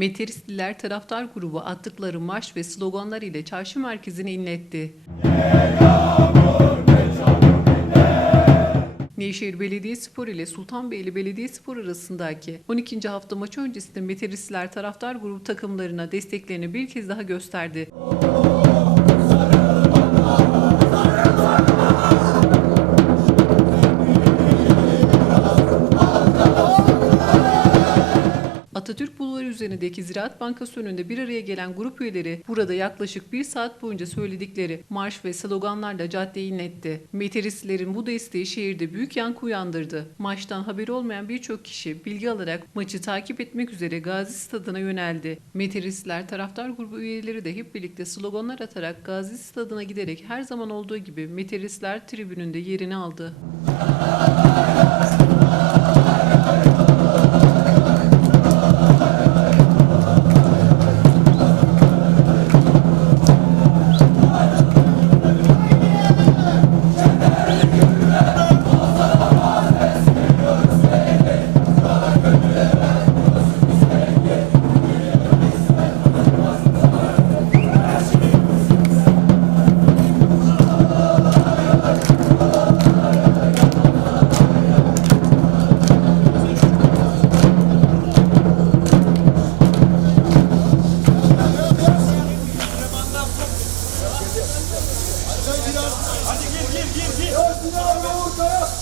Meteristliler taraftar grubu attıkları marş ve sloganlar ile çarşı merkezini inletti. Nevşehir Belediyespor ile Sultanbeyli Belediyespor arasındaki 12. hafta maçı öncesinde Meteristliler taraftar grubu takımlarına desteklerini bir kez daha gösterdi. Atatürk Bulvarı üzerindeki Ziraat Bankası önünde bir araya gelen grup üyeleri burada yaklaşık bir saat boyunca söyledikleri marş ve sloganlarla caddeyi inletti. Meteristlerin bu desteği şehirde büyük yankı uyandırdı. Maçtan haberi olmayan birçok kişi bilgi alarak maçı takip etmek üzere Gazi Stadı'na yöneldi. Meteristler taraftar grubu üyeleri de hep birlikte sloganlar atarak Gazi Stadı'na giderek her zaman olduğu gibi Meteristler tribününde yerini aldı. Hadi gir gir gir gir.